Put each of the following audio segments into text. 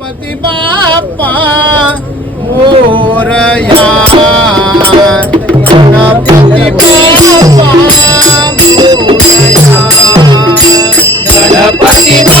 பதி பாப்பா ஓரையா கணபதி பாப்பா ஓரையா பாப்பா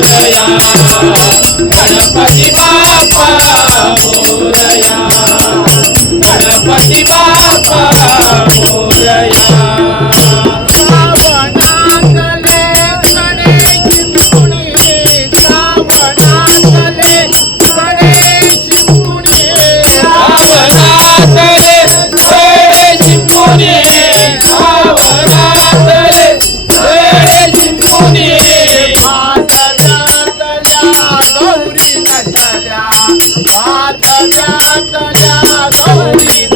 Morya Ganpati Bappa Morya Ganpati Bappa Morya la la la la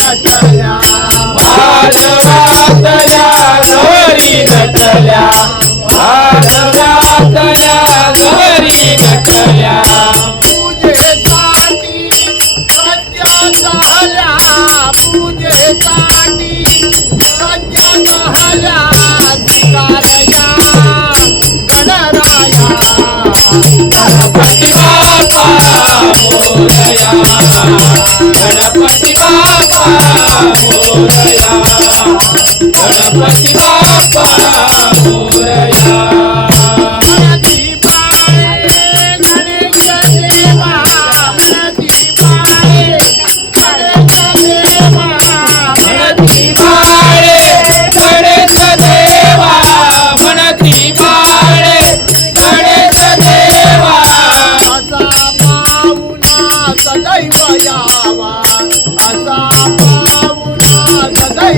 Bapa, Bapa, Bapa, Bapa, Bapa, Bapa, Bapa, Bapa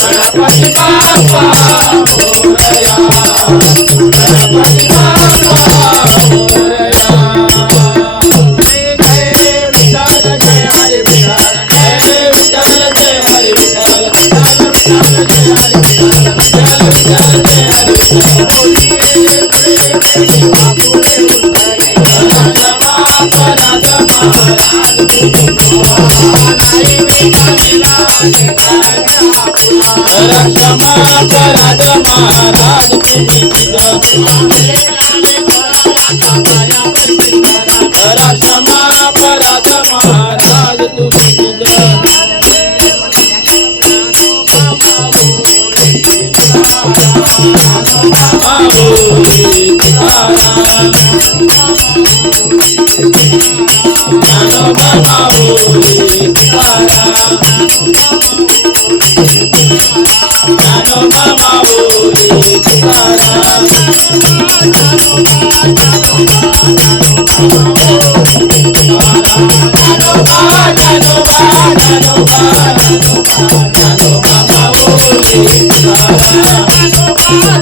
Ganpati Bappa Morya Ganpati Bappa Oh, जरा क्षमा कराद महाराज तुम्ही जरा क्षमा कराद महाराज तुम्ही माऊली तुकाराम ज्ञानोबा Bye.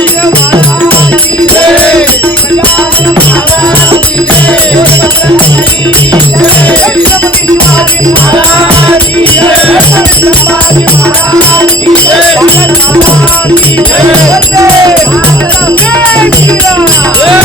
माऊली